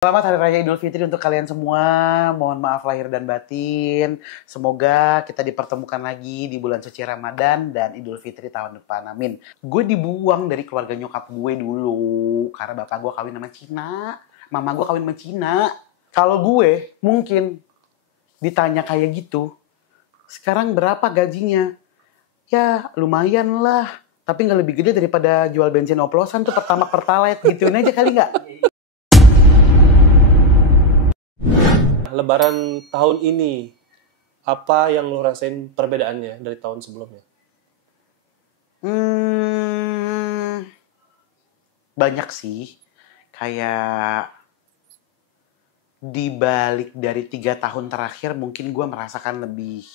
Selamat Hari Raya Idul Fitri untuk kalian semua. Mohon maaf lahir dan batin. Semoga kita dipertemukan lagi di bulan suci Ramadan dan Idul Fitri tahun depan. Amin. Gue dibuang dari keluarga nyokap gue dulu karena bapak gue kawin sama Cina, mama gue kawin sama Cina. Kalau gue mungkin ditanya kayak gitu, sekarang berapa gajinya? Ya lumayan lah. Tapi nggak lebih gede daripada jual bensin oplosan tuh Pertamax gituin aja kali nggak? Lebaran tahun ini, apa yang lo rasain perbedaannya dari tahun sebelumnya? Banyak sih. Kayak di balik dari 3 tahun terakhir mungkin gue merasakan lebih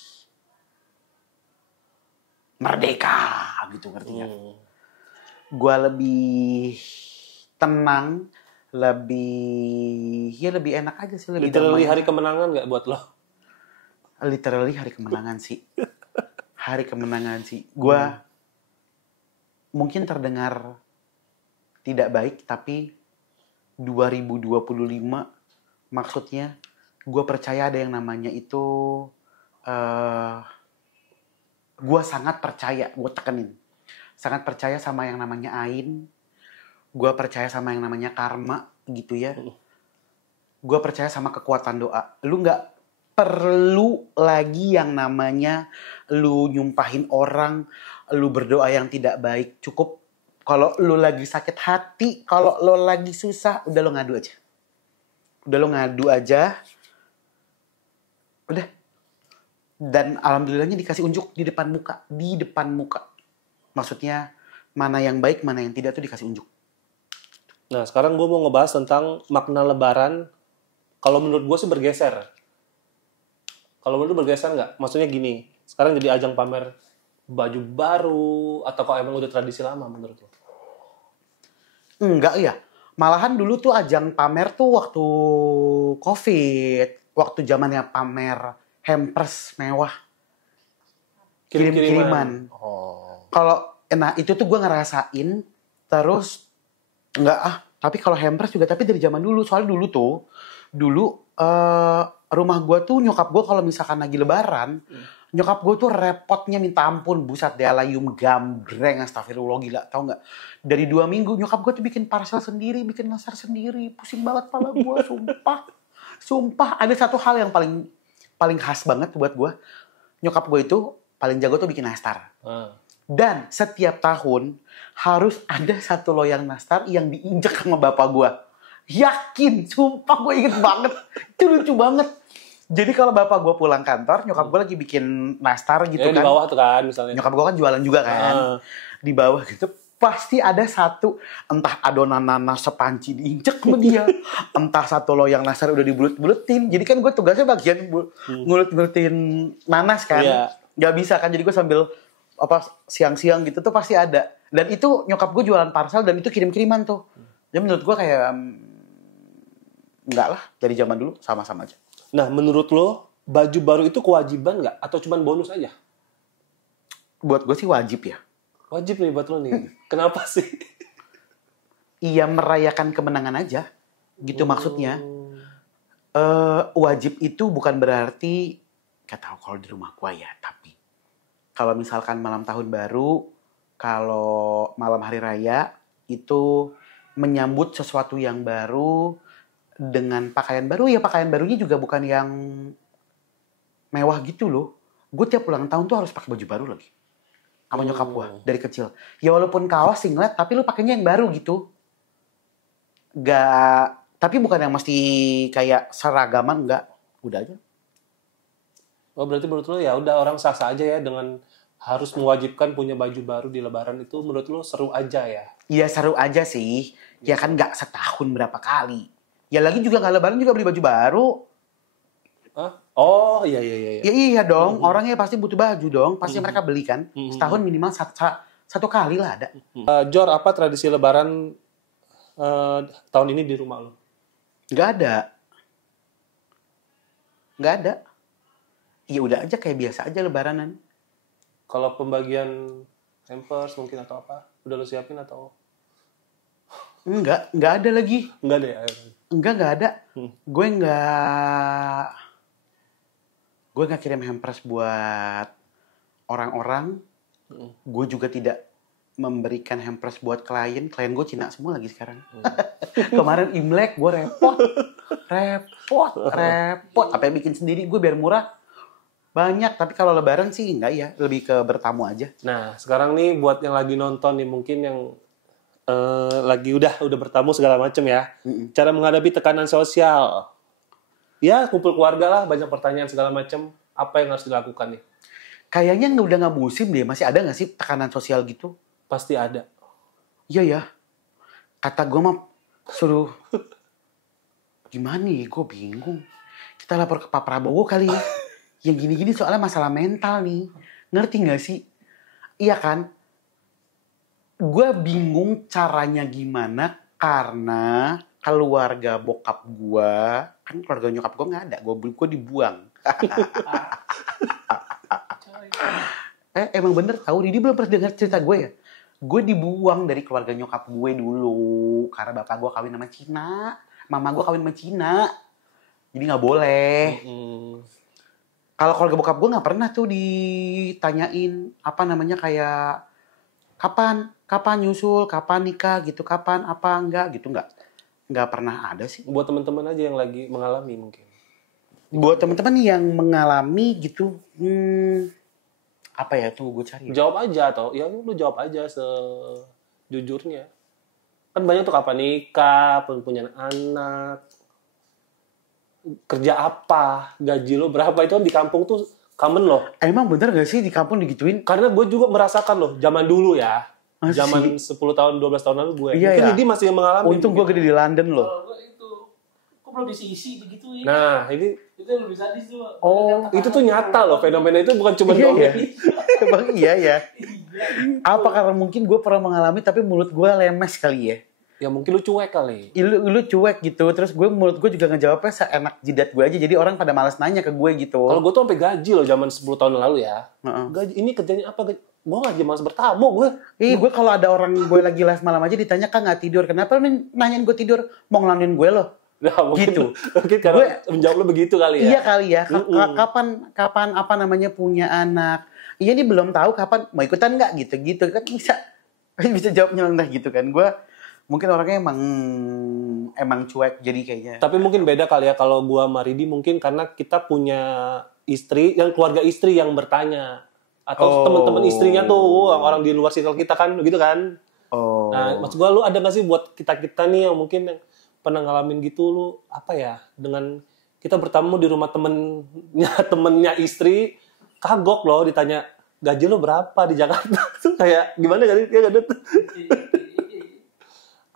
merdeka gitu, ngerti nggak? Gue lebih tenang, lebih enak aja sih, lebih Literally damai. hari kemenangan nggak buat lo? Literally hari kemenangan sih. Hari kemenangan sih. Gue mungkin terdengar tidak baik, tapi 2025 maksudnya gue percaya ada yang namanya itu, gue sangat percaya, gue tekenin, sangat percaya sama yang namanya Ain. Gue percaya sama yang namanya karma gitu ya. Gue percaya sama kekuatan doa. Lu gak perlu lagi yang namanya lu nyumpahin orang, lu berdoa yang tidak baik. Cukup kalau lu lagi sakit hati, kalau lu lagi susah, udah lu ngadu aja. Udah. Dan alhamdulillahnya dikasih unjuk di depan muka. Maksudnya mana yang baik, mana yang tidak tuh dikasih unjuk. Nah, sekarang gue mau ngebahas tentang makna lebaran. Kalau menurut gue sih bergeser. Kalau menurut lu bergeser nggak? Maksudnya gini, sekarang jadi ajang pamer baju baru, atau kok emang udah tradisi lama menurut lu? Enggak ya. Malahan dulu tuh ajang pamer tuh waktu COVID. Waktu zamannya pamer hampers mewah. Kirim-kiriman. Oh. Nah itu tuh gue ngerasain. Terus tapi kalau hampers juga, tapi dari zaman dulu. Soalnya dulu rumah gue tuh nyokap gue kalau misalkan lagi lebaran, nyokap gue tuh repotnya minta ampun. Buset deh, alayum gambreng, astagfirullah, gila, tau gak? Dari 2 minggu nyokap gue tuh bikin parcel sendiri, bikin nasar sendiri. Pusing banget kepala gue, sumpah. Ada satu hal yang paling khas banget buat gue. Nyokap gue itu paling jago tuh bikin nastar. Dan setiap tahun harus ada satu loyang nastar yang diinjek sama bapak gue. Yakin, sumpah gue inget banget. Itu lucu banget. Jadi kalau bapak gue pulang kantor, nyokap gue lagi bikin nastar gitu kan. Di bawah tuh kan misalnya. Nyokap gue kan jualan juga kan. Di bawah gitu pasti ada satu, entah adonan nanas sepanci diinjek sama dia. Entah satu loyang nastar udah dibulet-buletin. Jadi kan gue tugasnya bagian ngulet-nguletin nanas kan. Iya. Gak bisa kan, jadi gue sambil siang-siang gitu tuh pasti ada. Dan itu nyokap gue jualan parcel dan itu kirim-kiriman tuh. Jadi menurut gue kayak enggak lah, dari zaman dulu sama-sama aja. Nah, menurut lo baju baru itu kewajiban nggak atau cuma bonus aja? Buat gue sih wajib ya. Wajib nih buat lo nih. Kenapa sih? Iya, merayakan kemenangan aja. Gitu maksudnya. Wajib itu bukan berarti, gak tahu kalau di rumah gue ya, tapi kalau misalkan malam tahun baru, kalau malam hari raya, itu menyambut sesuatu yang baru dengan pakaian baru. Ya pakaian barunya juga bukan yang mewah gitu loh. Gue tiap ulang tahun tuh harus pakai baju baru lagi. Sama nyokap gue dari kecil. Ya walaupun kaos singlet, tapi lu pakainya yang baru gitu. Tapi bukan yang mesti kayak seragaman, enggak. Udah aja. Oh, berarti menurut lo ya udah orang sah-sah aja ya dengan harus mewajibkan punya baju baru di lebaran itu, menurut lo seru aja ya? Iya seru aja sih. Ya kan nggak setahun berapa kali. Ya lagi juga nggak lebaran juga beli baju baru. Hah? Oh iya. Ya iya dong. Orangnya pasti butuh baju dong. Pasti mereka beli kan. Setahun minimal satu kali lah ada. Jor, apa tradisi lebaran tahun ini di rumah lo? Nggak ada. Ya udah aja kayak biasa aja lebaranan. Kalau pembagian hampers mungkin atau apa? Udah lo siapin atau? Nggak ada lagi. Enggak deh. Enggak ada. Gue nggak kirim hampers buat orang-orang. Gue juga tidak memberikan hampers buat klien. Klien gue Cina semua lagi sekarang. Kemarin Imlek gue repot. Apa yang bikin sendiri gue biar murah. Banyak, tapi kalau lebaran sih enggak ya. Lebih ke bertamu aja. Nah, sekarang nih buat yang lagi nonton nih, mungkin yang lagi udah bertamu segala macam ya. Cara menghadapi tekanan sosial. Ya, kumpul keluarga lah, banyak pertanyaan segala macam. Apa yang harus dilakukan nih? Kayaknya udah nggak musim deh. Masih ada nggak sih tekanan sosial gitu? Pasti ada. Iya ya. Kata gue mah suruh gimana nih? Gue bingung. Kita lapor ke Pak Prabowo kali ya. Yang gini-gini soalnya masalah mental nih. Ngerti gak sih? Iya kan? Gue bingung caranya gimana karena keluarga bokap gue, kan keluarga nyokap gue gak ada. Gue dibuang. Emang bener tahu? Didi belum pernah dengar cerita gue ya? Gue dibuang dari keluarga nyokap gue dulu. Karena bapak gue kawin sama Cina. Mama gue kawin sama Cina. Jadi gak boleh. Kalau keluarga bokap gue nggak pernah tuh ditanyain apa namanya kayak kapan nyusul, kapan nikah gitu, kapan apa enggak gitu nggak pernah ada sih. Buat teman-teman aja yang lagi mengalami mungkin. Buat teman-teman yang mengalami gitu, apa ya tuh gue cari. Jawab aja atau ya lu jawab aja sejujurnya. Kan banyak tuh kapan nikah, punya anak. Kerja apa, gaji lo berapa, itu kan di kampung tuh common loh. Emang bener gak sih di kampung digituin? Karena gue juga merasakan loh, zaman dulu ya. Masih? Zaman 10 tahun, 12 tahun lalu gue. Iya, mungkin ya? Didi masih mengalami. Untung gue gede di London loh. Kalau gue itu, kok belum digituin. Nah, ini Itu yang lebih sadis tuh. Oh, itu tuh nyata loh, fenomena itu bukan cuma Iya dongeng. ya. Emang iya ya. Apa karena mungkin gue pernah mengalami tapi mulut gue lemes kali ya? Ya mungkin lu cuek kali. Lu cuek gitu, terus mulut gue juga ngejawabnya seenak jidat gue aja, jadi orang pada malas nanya ke gue gitu. Kalau gue tuh sampai gaji loh zaman 10 tahun lalu ya. Gaji ini kerjanya apa? Gue gaji malas bertamu gue. Gue kalau ada orang gue lagi live malam aja ditanya kan nggak tidur, kenapa lu nanyain gue tidur? Mau ngelanin gue loh. Nah, mungkin, Gitu. Mungkin karena menjawab lu begitu kali ya. Iya kali ya. Kapan apa namanya punya anak? Iya, ini belum tahu kapan mau ikutan nggak gitu kan bisa jawabnya entah gitu kan. Gue mungkin orangnya emang cuek jadi kayaknya. Tapi mungkin beda kali ya kalau gua sama Ridi, mungkin karena kita punya istri, yang keluarga istri yang bertanya. Atau teman-teman istrinya tuh, orang di luar circle kita kan, begitu kan. Nah, maksud gua lu ada gak sih buat kita-kita nih yang mungkin yang pernah ngalamin gitu, lu apa ya, dengan kita bertamu di rumah temennya istri, kagok loh ditanya, gaji lu berapa di Jakarta? Tuh kayak gimana kali? Ya gak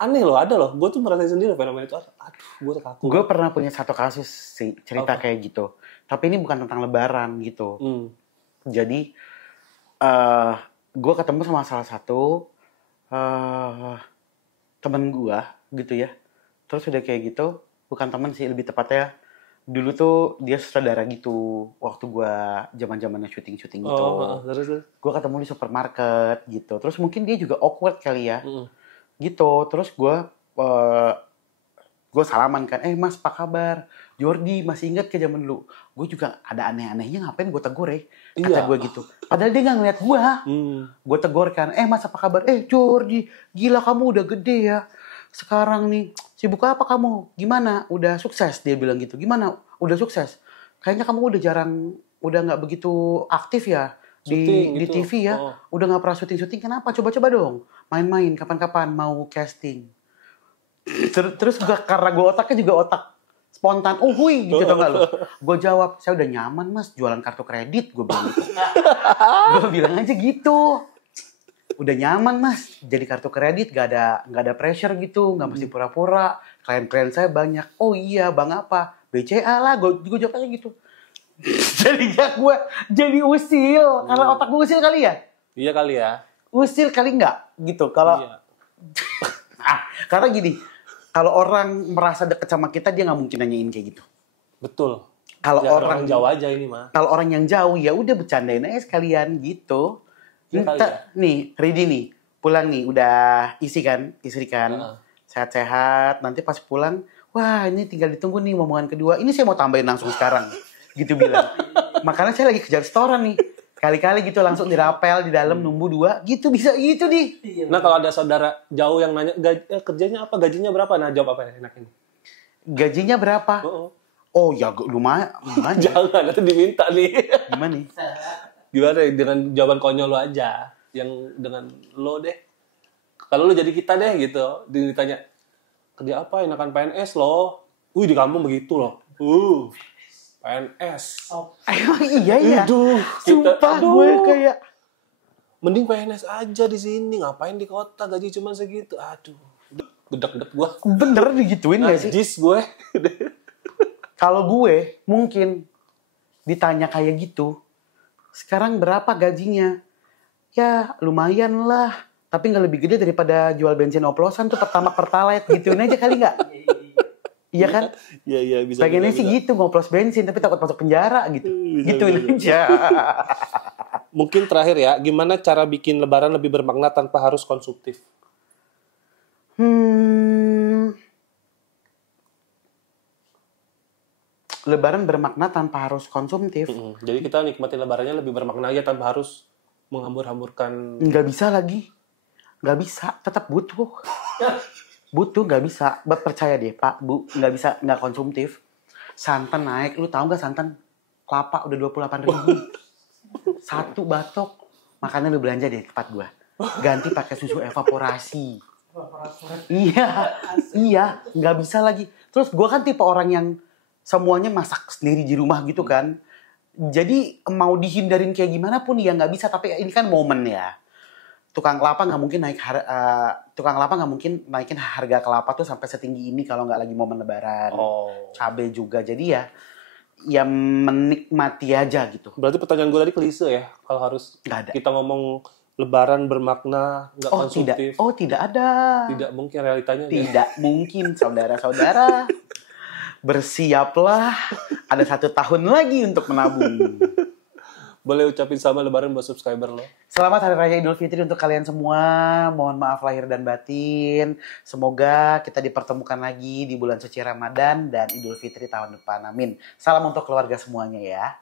aneh loh, ada loh. Gue tuh merasain sendiri fenomena itu. Aduh, gue tuh kaku. Gue pernah punya satu kasus sih, cerita kayak gitu. Tapi ini bukan tentang lebaran gitu. Jadi, gue ketemu sama salah satu temen gue gitu ya. Terus udah kayak gitu, bukan temen sih, lebih tepatnya. Dulu tuh dia saudara gitu, waktu gue zaman-zamannya syuting-syuting gitu. Terus. Gue ketemu di supermarket gitu. Terus mungkin dia juga awkward kali ya. Gitu, terus gue salaman kan, mas apa kabar, Jordi masih ingat ke zaman dulu? Gue juga ada aneh-anehnya, ngapain gue tegur ya, kata gue gitu, padahal dia nggak ngeliat gue tegur kan, mas apa kabar, Jordi, gila kamu udah gede ya, sekarang nih sibuk apa kamu, gimana, udah sukses, dia bilang gitu, gimana, udah sukses, kayaknya kamu udah nggak begitu aktif ya, di gitu. TV ya, udah nggak pernah syuting, kenapa? Coba dong, main-main, kapan-kapan mau casting. Terus karena gue otaknya juga otak spontan, hui gitu tau gak lo? Gue jawab, saya udah nyaman mas, jualan kartu kredit, gue bilang gitu. Gue bilang aja gitu, udah nyaman mas, jadi kartu kredit, gak ada pressure gitu, nggak mesti pura-pura. Klien-klien saya banyak. Oh iya, bang apa? BCA lah, gue jawab aja gitu. Jadinya gue jadi usil karena otak gue usil kali ya? Iya kali ya. Usil kali nggak gitu kalau karena gini, kalau orang merasa deket sama kita dia nggak mungkin nanyain kayak gitu. Betul. Kalau ya, orang jauh aja ini mah. Kalau orang yang jauh ya udah bercandain aja sekalian gitu. Ya, nih Ridi nih pulang nih udah istri kan sehat-sehat, nanti pas pulang wah ini tinggal ditunggu nih momongan kedua. Ini saya mau tambahin langsung sekarang. Gitu bilang. Makanya saya lagi kejar setoran nih. Kali-kali gitu langsung dirapel di dalam nunggu 2. Gitu bisa gitu di. Nah kalau ada saudara jauh yang nanya kerjanya apa, gajinya berapa, nah jawab apa ya enak ini? Gajinya berapa? Oh ya lumayan. Gimana? Jangan, nanti diminta nih. Gimana nih? Gimana ya, dengan jawaban konyol lo aja, yang dengan lo deh. Kalau lo jadi kita deh gitu, ditanya kerja apa, enakan PNS lo. Di kampung begitu loh. PNS. Emang iya. Aduh, Sumpah gue kayak mending PNS aja di sini, ngapain di kota gaji cuma segitu. Aduh, gedek-gedek gue. bener digituin gak sih? Najis gue. Kalau gue mungkin ditanya kayak gitu, sekarang berapa gajinya? Ya lumayan lah, tapi nggak lebih gede daripada jual bensin oplosan tuh Pertamax gituin aja kali nggak? Iya kan? Iya bisa. Pengennya sih gitu ngoplos bensin tapi takut masuk penjara gitu. Gituin aja. Mungkin terakhir ya, gimana cara bikin lebaran lebih bermakna tanpa harus konsumtif? Lebaran bermakna tanpa harus konsumtif. Jadi kita nikmati lebarannya lebih bermakna aja tanpa harus menghambur-hamburkan. Nggak bisa lagi. Nggak bisa. Tetap butuh. Butuh nggak bisa. Percaya deh Pak, Bu. Nggak bisa nggak konsumtif. Santan naik. Lu tahu nggak santan? Kelapa udah 28.000. Satu batok. Makanya lu belanja deh tempat gua. Ganti pakai susu evaporasi. Iya. Nggak bisa lagi. Terus gua kan tipe orang yang semuanya masak sendiri di rumah gitu kan. Jadi mau dihindarin kayak gimana pun ya nggak bisa. Tapi ini kan momen ya. Tukang kelapa nggak mungkin naikin harga kelapa tuh sampai setinggi ini kalau nggak lagi momen lebaran. Cabe juga. Jadi ya menikmati aja gitu. Berarti pertanyaan gue tadi klise ya, kalau harus kita ngomong lebaran bermakna nggak konsumtif. Tidak ada. Tidak mungkin realitanya. Tidak mungkin saudara-saudara. Bersiaplah, ada 1 tahun lagi untuk menabung. Boleh ucapin selamat lebaran buat subscriber lo. Selamat Hari Raya Idul Fitri untuk kalian semua. Mohon maaf lahir dan batin. Semoga kita dipertemukan lagi di bulan suci Ramadan dan Idul Fitri tahun depan. Amin. Salam untuk keluarga semuanya ya.